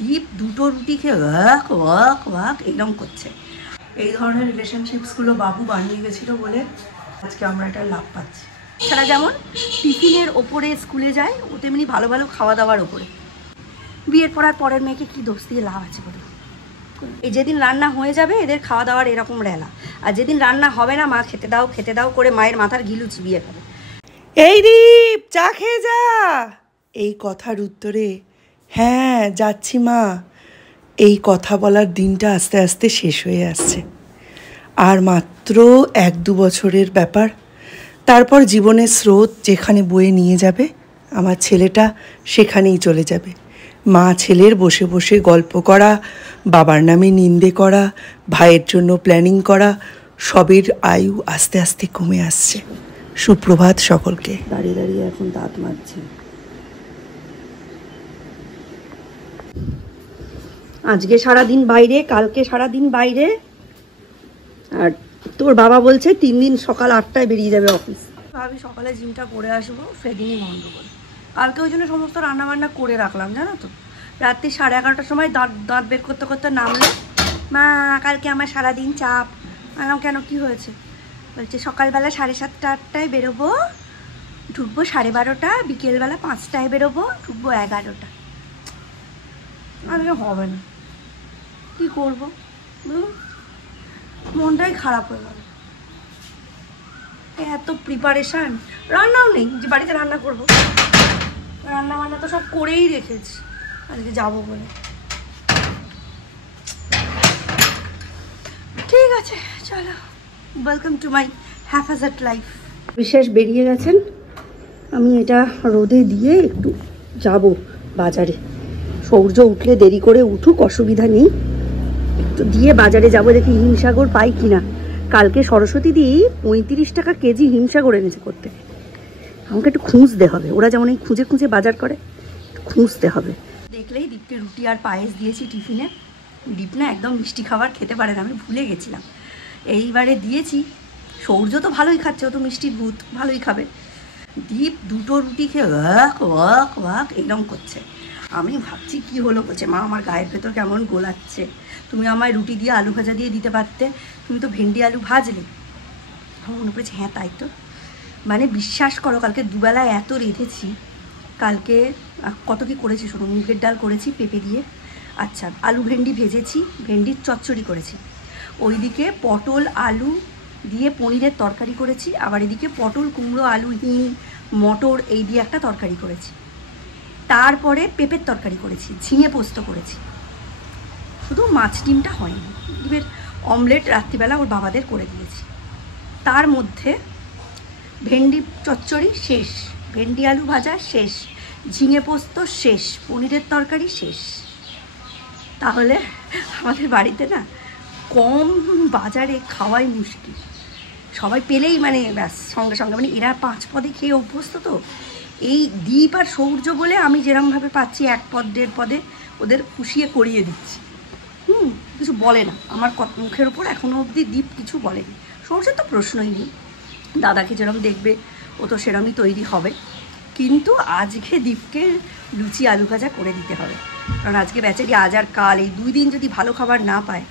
দীপ দুটো রুটি খেয়ে ওয়াক ওয়াক ওয়াক এরকম করছে। এই ধরনের রিলেশনশিপসগুলো বাবু বানিয়ে গেছিলো বলে আজকে আমরা এটা লাভ পাচ্ছি। তারা যেমন টিফিনের ওপরে স্কুলে যায়, ও তেমনি ভালো ভালো খাওয়া দাওয়ার ওপরে। বিয়ের পর আর পরের মেয়েকে কি দোষ দিয়ে লাভ আছে বলে? এই যেদিন রান্না হয়ে যাবে এদের খাওয়া দাওয়ার এরকম রেলা, আর যেদিন রান্না হবে না মা খেতে দাও করে মায়ের মাথার গিলু চিবিয়ে খাবে। এই দীপ চা খেয়ে যা, এই কথার উত্তরে হ্যাঁ যাচ্ছি মা, এই কথা বলার দিনটা আস্তে আস্তে শেষ হয়ে আসছে। আর মাত্র 1-2 বছরের ব্যাপার, তারপর জীবনের স্রোত যেখানে বয়ে নিয়ে যাবে আমার ছেলেটা সেখানেই চলে যাবে। মা ছেলের বসে বসে গল্প করা, বাবার নামে নিন্দে করা, ভাইয়ের জন্য প্ল্যানিং করা, সবের আয়ু আস্তে আস্তে কমে আসছে। সুপ্রভাত সকলকে। দাঁড়িয়ে দাঁড়িয়ে এখন দাঁত মাজছে। আজকে সারাদিন বাইরে, কালকে সারাদিন বাইরে, আর তোর বাবা বলছে 3 দিন সকাল 8টায় বেরিয়ে যাবে অফিস। ভাবি সকালে জিমটা করে আসবো, সেদিনই বন্ধ করে। কালকে ওই জন্য সমস্ত রান্নাবান্না করে রাখলাম, জানো তো। রাত্রি 11:30টার সময় দাঁত বের করতে করতে নামলো, মা কালকে আমার সারাদিন চাপ। আলাম কেন, কি হয়েছে? বলছে সকালবেলা 7:30-8টায় বেরোবো, ঢুকবো 12:30, বিকেলবেলা 5টায় বেরোবো, ঢুকবো 11টা। আজকে হবে না, কি করবো? মনটাই খারাপ হয়ে গেল। এত প্রিপারেশন, রান্নাও নেই যে বাড়িতে রান্না করবো। রান্না বান্না তো সব করেই রেখেছি আজকে যাবো বলে। ঠিক আছে চলো, ওয়েলকাম টু মাই হ্যাফাজার্ড লাইফ। বিশেষ বেরিয়ে গেছেন, আমি এটা রোদে দিয়ে একটু যাব বাজারে। সূর্য উঠলে দেরি করে উঠুক, অসুবিধা নেই, একটু দিয়ে বাজারে যাব, দেখি হিমসাগর পাই কিনা। কালকে সরস্বতী দি 35 টাকা কেজি হিমসাগর এনেছে করতে। আমাকে একটু খুঁজতে হবে, ওরা যেমন এই খুঁজে খুঁজে বাজার করে, খুঁজতে হবে। দেখলেই দীপকে রুটি আর পায়েস দিয়েছি টিফিনে। দীপ না একদম মিষ্টি খাবার খেতে পারে না, আমি ভুলে গেছিলাম, এইবারে দিয়েছি। সূর্য তো ভালোই খাচ্ছে, ও তো মিষ্টির ভূত, ভালোই খাবে। দীপ দুটো রুটি খেয়ে ওয়াক ওয়াক ওয়াক এরকম করছে। আমি ভাবছি কি হলো, বলছে মা আমার গায়ের ভেতর কেমন গোলাচ্ছে, তুমি আমায় রুটি দিয়ে আলু ভাজা দিয়ে দিতে পারতে, তুমি তো ভেন্ডি আলু ভাজলে। আমার মনে পড়েছে হ্যাঁ তাই তো। মানে বিশ্বাস করো, কালকে দুবেলা এত রেঁধেছি। কালকে কত কি করেছি শোনো, মুগের ডাল করেছি পেঁপে দিয়ে, আচ্ছা আলু ভেন্ডি ভেজেছি, ভেন্ডির চচ্চড়ি করেছি, ওইদিকে পটল আলু দিয়ে পনিরের তরকারি করেছি, আবার এদিকে পটল কুমড়ো আলু হিং মটর এই দিয়ে একটা তরকারি করেছি, তারপরে পেঁপের তরকারি করেছি, ঝিঙে পোস্ত করেছি। শুধু মাছ ডিমটা হয়নি, ডিমের অমলেট রাত্রিবেলা ওর বাবাদের করে দিয়েছি। তার মধ্যে ভেন্ডি চচ্চড়ি শেষ, ভেন্ডি আলু ভাজা শেষ, ঝিঙে পোস্ত শেষ, পনিরের তরকারি শেষ। তাহলে আমাদের বাড়িতে না কম বাজারে খাওয়াই মুশকিল, সবাই পেলেই মানে ব্যাস সঙ্গে সঙ্গে, মানে এরা 5 পদে খেয়ে অভ্যস্ত তো। এই দীপ আর সূর্য বলে আমি যেরমভাবে পাচ্ছি 1 পদ 1.5 পদে ওদের খুশিয়ে করিয়ে দিচ্ছি। কিছু বলে না আমার মুখের ওপর, এখনও অবধি দীপ কিছু বলেনি। সূর্যের তো প্রশ্নই নেই, দাদাকে যেরকম দেখবে ও তো সেরমই তৈরি হবে। কিন্তু আজকে দীপকে লুচি আলু ভাজা করে দিতে হবে, কারণ আজকে বেচারি আজ আর কাল এই 2 দিন যদি ভালো খাবার না পায়,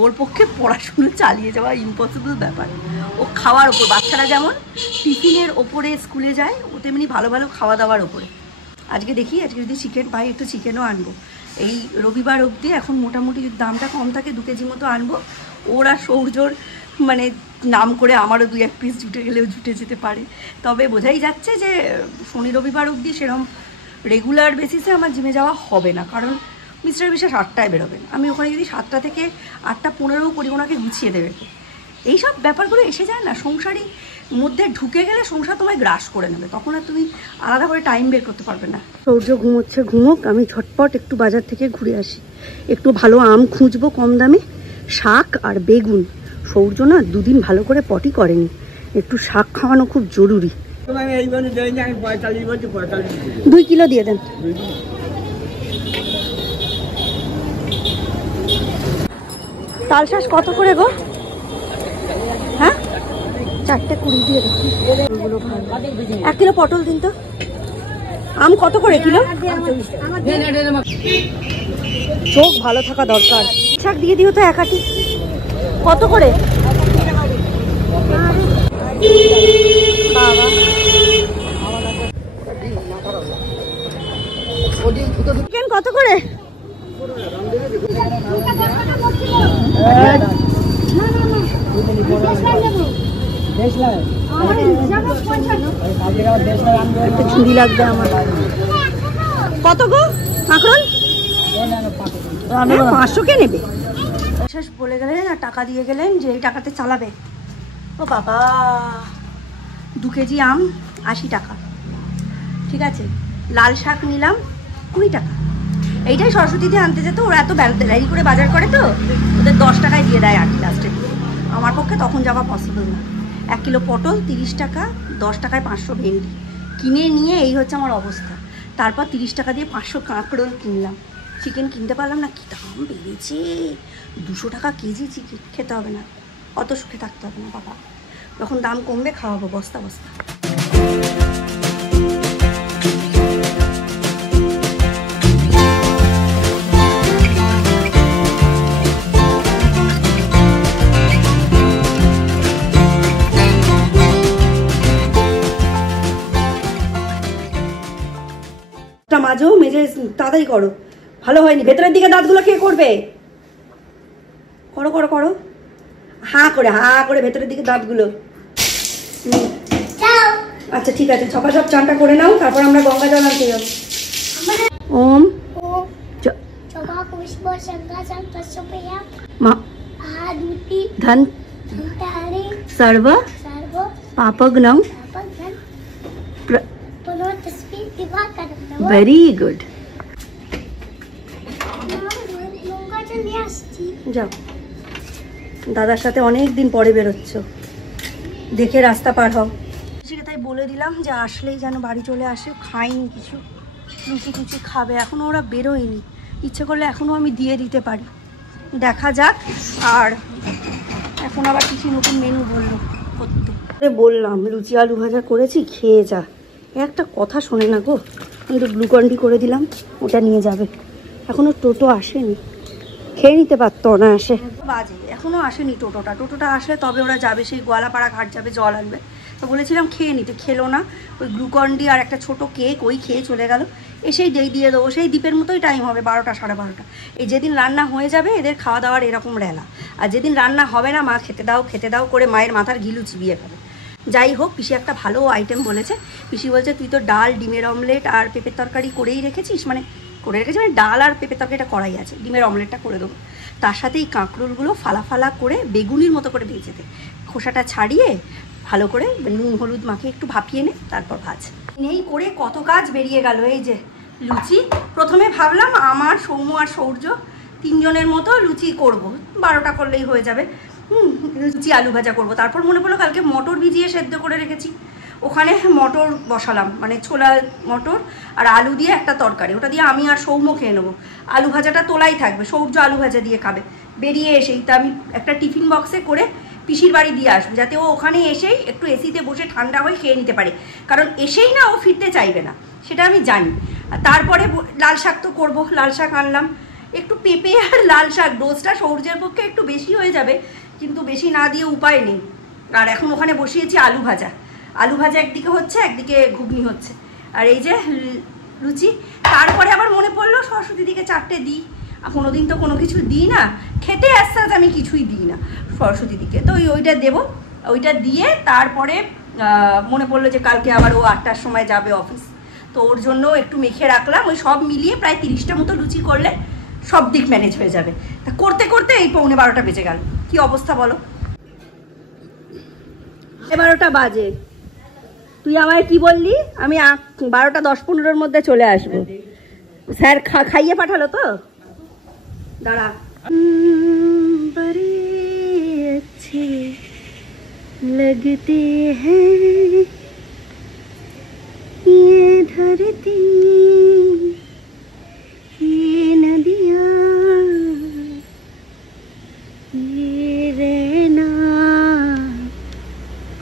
ওর পক্ষে পড়াশুনো চালিয়ে যাওয়া ইম্পসিবল ব্যাপার। ও খাওয়ার ওপর, বাচ্চারা যেমন টিফিনের ওপরে স্কুলে যায়, ও তেমনি ভালো ভালো খাওয়া দাওয়ার ওপরে। আজকে দেখি, আজকে যদি চিকেন পাই একটু চিকেনও আনবো। এই রবিবার অবধি এখন মোটামুটি যদি দামটা কম থাকে 2 কেজি মতো আনবো। ওরা সূর্যর মানে নাম করে আমারও 2-1 পিস জুটে গেলেও জুটে যেতে পারে। তবে বোঝাই যাচ্ছে যে শনি রবিবার অবধি সেরকম রেগুলার বেসিসে আমার জিমে যাওয়া হবে না, কারণ মিস্টার বিশ্বাস 8টায় বেরোবেন। আমি ওখানে যদি 7টা থেকে 8:15 করি, ওনাকে গুছিয়ে দেবে। এইসব ব্যাপারগুলো এসে যায় না, সংসারই মধ্যে ঢুকে গেলে সংসার তোমায় গ্রাস করে নেবে, তখন আর তুমি আলাদা করে টাইম বের করতে পারবে না। সূর্য ঘুমোচ্ছে, ঘুমোক, আমি ঝটপট একটু বাজার থেকে ঘুরে আসি। একটু ভালো আম খুঁজবো কম দামে, শাক আর বেগুন। সূর্য না 2 দিন ভালো করে পটি করেনি, একটু শাক খাওয়ানো খুব জরুরি। 2 কিলো দিয়ে দেন। তাল শাঁস কত করে গো? হ্যাঁ 4টে 20 দিয়ে দেন। 1 কিলো পটল দিন তো। আম কত করে কিলো? চোখ ভালো থাকা দরকার। শাক দিয়ে দিও তো এক আটি। কত করে? বাবা চিকেন কত করে? ছুরি লাগবে আমার। কত গো মাখন? 500 কে নেবে? শেষ বলে গেলেন আর টাকা দিয়ে গেলেন যে এই টাকাতে চালাবে। ও বাবা, 2 কেজি আম 80 টাকা। ঠিক আছে, লাল শাক নিলাম 20 টাকা। এইটাই সরস্বতীতে আনতে যেত, ওরা এত দেরি করে বাজার করে তো ওদের 10 টাকায় দিয়ে দেয় আটি লাস্টে। আমার পক্ষে তখন যাওয়া পসিবল না। 1 কিলো পটল 30 টাকা, 10 টাকায় 500 ভেন্ডি কিনে নিয়ে এই হচ্ছে আমার অবস্থা। তারপর 30 টাকা দিয়ে 500 কাঁকড়োল কিনলাম। চিকেন কিনতে পারলাম না, কী দাম বেড়েছে। 200 টাকা কেজি চিকেন। খেতে হবে না, অত সুখে থাকতে হবে না বাবা। যখন দাম কমবে খাওয়াবো বস্তা বস্তা। মাজো, মেজে তাড়াতাড়ি করো। ভালো হয়নি। ভেতরের দিকে দাঁতগুলো কে করবে? করো করো করো, হা করে ভেতরের দিকে দাঁতগুলো। আচ্ছা ঠিক আছে, সকাল সব চানটা করে নাও, তারপর আমরা গঙ্গা জল আনতে যাবো। ওম ধন সর্ব পাপগ্নং। Very good. যাও, দাদার সাথে অনেক দিন পরে বেরোচ্ছ, দেখে রাস্তা পার হও। তাই বলে দিলাম যে আসলেই যেন বাড়ি চলে আসে। খাইনি কিছু, লুচি টুচি খাবে, এখনও ওরা বেরোয়নি। ইচ্ছে করলে এখনও আমি দিয়ে দিতে পারি, দেখা যাক। আর এখন আবার কিছু নতুন মেনু বললো করতে। বললাম লুচি আলু ভাজা করেছি, খেয়ে যা। একটা কথা শোনে না গো। আমি তো গ্লুকন্ডি করে দিলাম, ওটা নিয়ে যাবে। এখনও টোটো আসেনি, খেয়ে নিতে পারতো না। আসে বাজে, এখনও আসেনি টোটোটা। টোটোটা আসলে তবে ওরা যাবে, সেই গোয়ালাপাড়া ঘাট যাবে, জল আনবে। তো বলেছিলাম খেয়ে নিতে, খেলো না। ওই গ্লুকন্ডি আর একটা ছোটো কেক ওই খেয়ে চলে গেল। এসেই দিয়ে দেবো, সেই দ্বীপের মতোই টাইম হবে, 12টা সাড়ে 12টা। এই যেদিন রান্না হয়ে যাবে এদের খাওয়া দাওয়ার এরকম রেলা। আর যেদিন রান্না হবে না, মা খেতে দাও করে মায়ের মাথার ঘিলু চিবিয়ে খাবে। যাই হোক, পিসি একটা ভালো আইটেম বলেছে। পিসি বলছে তুই তো ডাল, ডিমের অমলেট আর পেঁপের তরকারি করেই রেখেছিস, মানে ডাল আর পেঁপের তরকারিটা করাই আছে, ডিমের অমলেটটা করে দেবো। তার সাথে এই কাঁকরোলগুলো ফালা ফালা করে বেগুনির মতো করে ভেজে দে, খোসাটা ছাড়িয়ে ভালো করে নুন হলুদ মাখিয়ে একটু ভাপিয়ে নে, তারপর ভাজ। নেই করে কত কাজ বেরিয়ে গেল। এই যে লুচি, প্রথমে ভাবলাম আমার সৌম্য আর সৌর্য 3 জনের মতো লুচি করব, 12টা করলেই হয়ে যাবে। লুচি আলু ভাজা করব। তারপর মনে পড়লো কালকে মটর ভিজিয়ে সেদ্ধ করে রেখেছি, ওখানে মটর বসালাম, মানে ছোলা মটর আর আলু দিয়ে একটা তরকারি, ওটা দিয়ে আমি আর সৌম্য খেয়ে নেবো। আলু ভাজাটা তোলাই থাকবে, সৌর্য আলু ভাজা দিয়ে খাবে। বেরিয়ে এসেই তা আমি একটা টিফিন বক্সে করে পিসির বাড়ি দিয়ে আসবো, যাতে ও ওখানে এসেই একটু এসিতে বসে ঠান্ডা হয়ে খেয়ে নিতে পারে। কারণ এসেই না ও ফিরতে চাইবে না, সেটা আমি জানি। তারপরে লাল শাক তো করবো, লাল শাক আনলাম। একটু পেঁপে আর লাল শাক, ডোজটা সৌর্যের পক্ষে একটু বেশি হয়ে যাবে, কিন্তু বেশি না দিয়ে উপায় নেই। আর এখন ওখানে বসিয়েছি আলু ভাজা। আলু ভাজা একদিকে হচ্ছে, একদিকে ঘুগনি হচ্ছে। আর এই যে লুচি। তারপরে আবার মনে পড়লো সরস্বতী দিকে 4টে দিই। কোনোদিন তো কোনো কিছু দিই না, খেতে আসতে আমি কিছুই দিই না সরস্বতী দিকে। তো ওইটা দেবো, ওইটা দিয়ে তারপরে মনে পড়লো যে কালকে আবার ও 8টার সময় যাবে অফিস, তো ওর জন্য একটু মেখে রাখলাম। ওই সব মিলিয়ে প্রায় 30টা মতো লুচি করলে সব দিক ম্যানেজ হয়ে যাবে। তা করতে করতে এই 11:45 বেজে গেল। কি অবস্থা বলো? 12টা বাজে। তুই আমায় কি বললি? আমি 12টা 10-15-র মধ্যে চলে আসবো। স্যার খাইয়ে পাঠালো তো? দাঁড়া। বড়ে अच्छे लगते हैं ये धरती ये नदियाँ ये रहना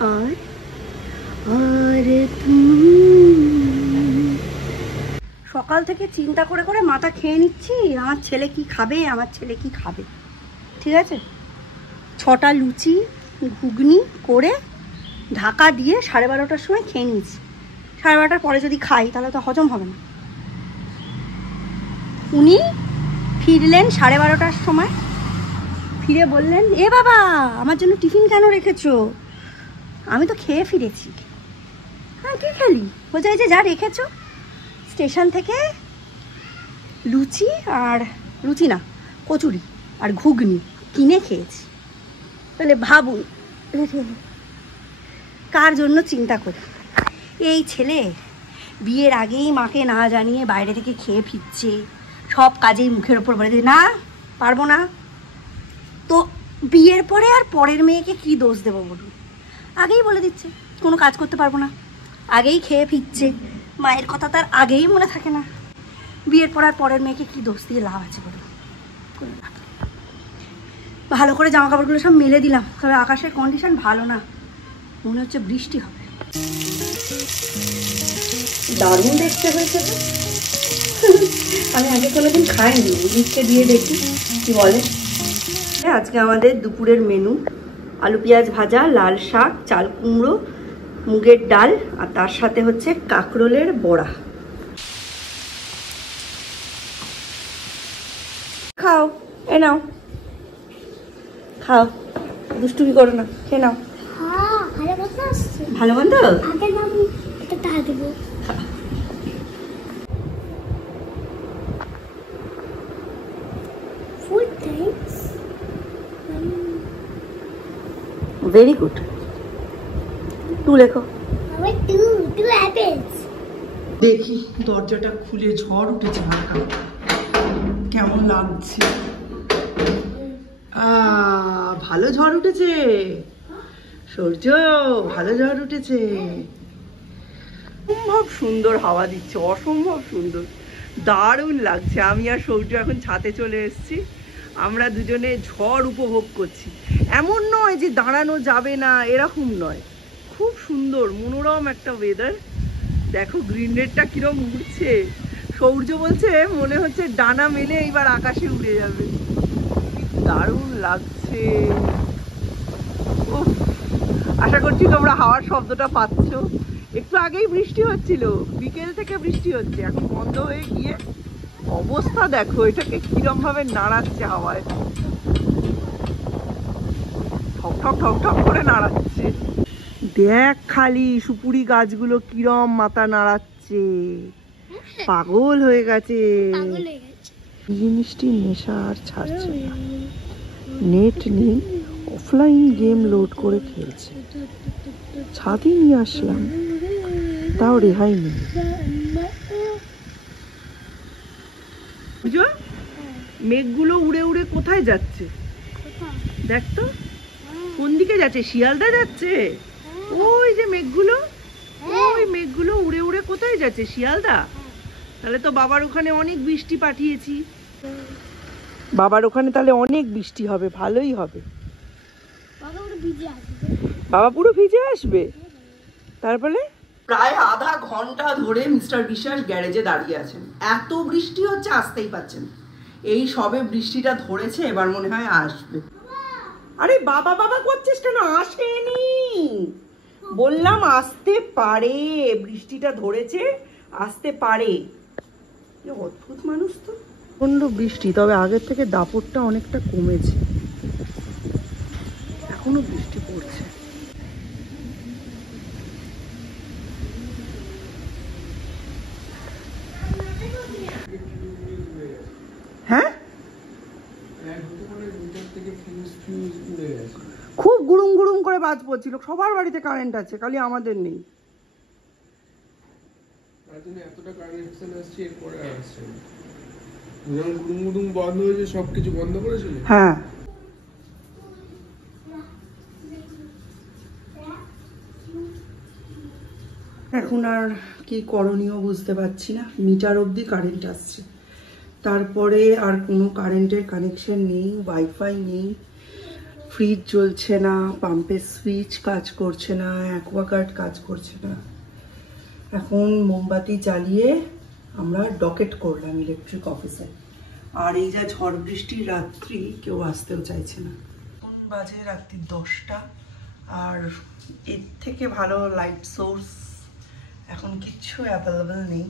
और तुम সকাল থেকে চিন্তা করে করে মাথা খেয়ে নিচ্ছি আমার ছেলে কি খাবে, আমার ছেলে কি খাবে। ঠিক আছে, 6টা লুচি ঘুগনি করে ঢাকা দিয়ে 12:30টার সময় খেয়ে নিয়েছি। 12:30টার পরে যদি খাই তাহলে তো হজম হবে না। উনি ফিরলেন 12:30টার সময়, ফিরে বললেন, এ বাবা আমার জন্য টিফিন কেন রেখেছো? আমি তো খেয়ে ফিরেছি। হ্যাঁ, কি খেলি? বলছে এই যে যা রেখেছো। স্টেশন থেকে লুচি আর লুচি না কচুরি আর ঘুগনি কিনে খেয়েছি। তাহলে ভাবুন কার জন্য চিন্তা করি। এই ছেলে বিয়ের আগেই মাকে না জানিয়ে বাইরে থেকে খেয়ে ফিরছে, সব কাজেই মুখের ওপর বলে দিয়ে না পারবো না। তো বিয়ের পরে আর পরের মেয়েকে কি দোষ দেবো বলুন? আগেই বলে দিচ্ছে কোনো কাজ করতে পারবো না, আগেই খেয়ে ফিরছে, মায়ের কথা তার আগেই মনে থাকে না। বিয়ের পর আর পরের মেয়েকে কি দোষ দিয়ে লাভ আছে বলুন? ভালো করে জামা কাপড়গুলো সব মেলে দিলাম, তবে আকাশের কন্ডিশন ভালো না, মনে হচ্ছে বৃষ্টি হবে। দারুণ দেখতে হয়েছে তো। আমি আগে কোনোদিন খাইনি, লিখতে দিয়ে দেখি কি বলে। আজকে আমাদের দুপুরের মেনু আলু পেঁয়াজ ভাজা, লাল শাক, চাল কুমড়ো, মুগের ডাল আর তার সাথে হচ্ছে কাঁকরোলের বড়া। খাও, এ নাও খাও, দুষ্টুমি করো না, খেয়ে নাও। ভালো মন্দ ভেরি গুড। টু লেখো। দেখি দরজাটা খুলে ঝড় উঠেছে হালকা, কেমন লাগছে? ভালো ঝড় উঠেছে সূর্য, ভালো ঝড় উঠেছে, অসম্ভব সুন্দর হাওয়া দিচ্ছে, অসম্ভব সুন্দর, দারুণ লাগছে। আমি আর সূর্য এখন ছাদে চলে এসেছি, আমরা দুজনে ঝড় উপভোগ করছি। এমন নয় যে দাঁড়ানো যাবে না, এরকম নয়, খুব সুন্দর মনোরম একটা ওয়েদার। দেখো গ্রিন রেডটা কিরম উড়ছে, সূর্য বলছে মনে হচ্ছে ডানা মেলে এইবার আকাশে উড়ে যাবে, দারুণ লাগছে। আশা করছি তোমরা হাওয়ার শব্দটা পাচ্ছ। একটু আগেই বৃষ্টি হচ্ছিল, বিকেল থেকে বৃষ্টি হচ্ছে, এখন বন্ধ হয়ে গিয়ে অবস্থা দেখো, এটাকে কিরম ভাবে নাড়াচ্ছে হাওয়ায়, ঠক ঠক ঠক ঠক করে নাড়াচ্ছে। দেখ খালি সুপুরি গাছগুলো কিরম মাথা নাড়াচ্ছে, পাগল হয়ে গেছে। জিনিসটির নেশা আর ছাড়ছে না, নেট নেই, অফলাইন গেম লোড করে খেলছে। ছাদে নিয়ে আসলাম, তাও রেহাই নেই। বুঝো মেঘগুলো উড়ে উড়ে কোথায় যাচ্ছে দেখ তো, কোন দিকে যাচ্ছে? শিয়ালদা যাচ্ছে। ওই যে মেঘগুলো, ওই মেঘগুলো উড়ে উড়ে কোথায় যাচ্ছে? শিয়ালদা। তাহলে তো বাবার ওখানে অনেক বৃষ্টি পাঠিয়েছি, বাবার ওখানে তাহলে অনেক বৃষ্টি হবে, ভালোই হবে। বাবা পুরো ভিজে আসবে। তারপরে প্রায় আধা ঘন্টা ধরে মিস্টার বিশ্বাস গ্যারেজে দাঁড়িয়ে আছেন, এত বৃষ্টি হচ্ছে আসতেই পারছেন। এই সবে বৃষ্টিটা ধরেছে, এবার মনে হয় আসবে। আরে বাবা বাবা করছিস কেন? আসেনি, বললাম আসতে পারে, বৃষ্টিটা ধরেছে, আসতে পারে। অদ্ভুত মানুষ তো। প্রচন্ড বৃষ্টি, তবে আগের থেকে দাপটটা অনেকটা কমেছে, এখনো বৃষ্টি পড়ছে। হ্যাঁ, খুব গুড়ুম গুড়ুম করে বাজ পড়ছিল। সবার বাড়িতে কারেন্ট আছে, খালি আমাদের নেই। এতটা কানেকশন আসছে, এরপরে আসছে যখন গুড়ুম গুড়ুম বন্ধ হয়েছে, সবকিছু বন্ধ করেছিল। হ্যাঁ, এখন আর কি করণীয় বুঝতে পারছি না। মিটার অবধি কারেন্ট আসছে, তারপরে আর কোনো কারেন্টের কানেকশন নেই, ওয়াইফাই নেই, ফ্রিজ জ্বলছে না, পাম্পের সুইচ কাজ করছে না, অ্যাকোয়াগার্ড কাজ করছে না। এখন মোমবাতি জ্বালিয়ে আমরা ডকেট করলাম ইলেকট্রিক অফিসে। আর এই যা ঝড় বৃষ্টির রাত্রি, কেউ আসতেও চাইছে না। কোন বাজে রাত্রি 10টা, আর এর থেকে ভালো লাইট সোর্স এখন কিচ্ছু অ্যাভেলেবেল নেই।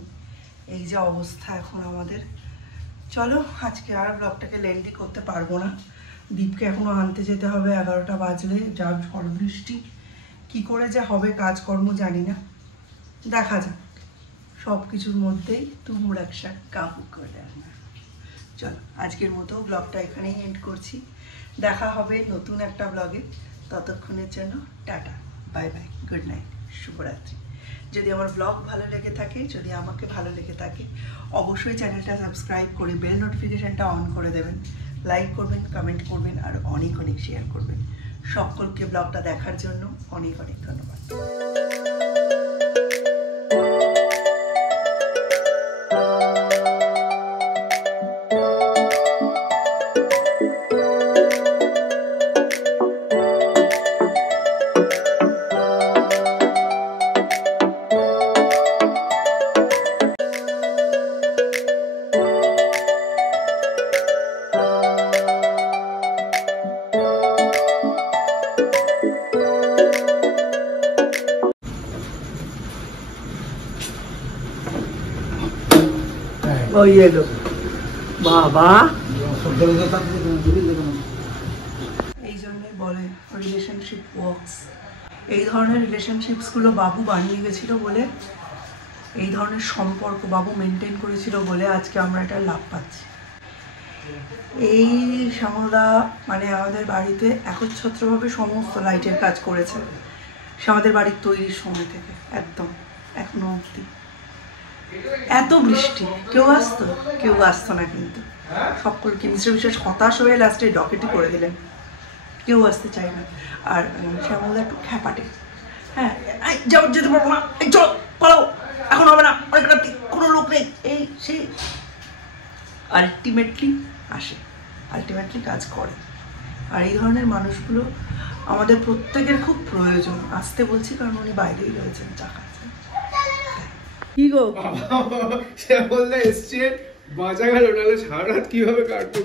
এই যে অবস্থা এখন আমাদের। চলো আজকে আর ব্লগটাকে লেন্দি করতে পারবো না। দীপকে এখনো আনতে যেতে হবে, 11টা বাজলে। যা ঝড় বৃষ্টি, কি করে যে হবে কাজকর্ম জানি না, দেখা যাক। সব কিছুর মধ্যেই তুম রক্ষা কাবু করে আনা। চলো আজকের মতো ব্লগটা এখানেই এন্ড করছি। দেখা হবে নতুন একটা ব্লগে। ততক্ষণের জন্য tata, bye bye, good night, শুভরাত্রি। যদি আমার ব্লগ ভালো লেগে থাকে, যদি আমাকে ভালো লেগে থাকে, অবশ্যই চ্যানেলটা সাবস্ক্রাইব করে বেল নোটিফিকেশানটা অন করে দেবেন। লাইক করবেন, কমেন্ট করবেন, আর অনেক অনেক শেয়ার করবেন। সকলকে ব্লগটা দেখার জন্য অনেক অনেক ধন্যবাদ। ওই এলো বাবা। এই জন্যই বলে রিলেশনশিপ ওয়ার্কস। এই ধরনের রিলেশনশিপসগুলো বাবু বানিয়ে গেছিল বলে, এই ধরনের সম্পর্ক বাবু মেনটেন করেছিল বলে আজকে আমরা এটা লাভ পাচ্ছি। এই শ্যামলদা মানে আমাদের বাড়িতে একচ্ছত্রভাবে সমস্ত লাইটের কাজ করেছে, সে আমাদের বাড়ির তৈরির সময় থেকে একদম এখনো অবধি। এত বৃষ্টি, কেউ আসতো না, কিন্তু সকলকে মিস্টার বিশ্বাস হতাশ হয়ে লাস্টে ডকেটই করে দিলেন। কেউ আসতে চায় না। আর শ্যামলদা একটু খ্যাপাটে। হ্যাঁ, যেতে পারবো না, চল পালাও, এখন হবে না, অনেক রাত্রি, কোনো লোক নেই, এই সেই। আলটিমেটলি আসে, আলটিমেটলি কাজ করে। আর এই ধরনের মানুষগুলো আমাদের প্রত্যেকের খুব প্রয়োজন। আসতে বলছি কারণ উনি বাইরেই রয়েছেন, চা খাচ্ছেন। কি গো সে বললে এসছে, বাঁচা গেল, নাহলে সারা রাত কিভাবে কাটতো।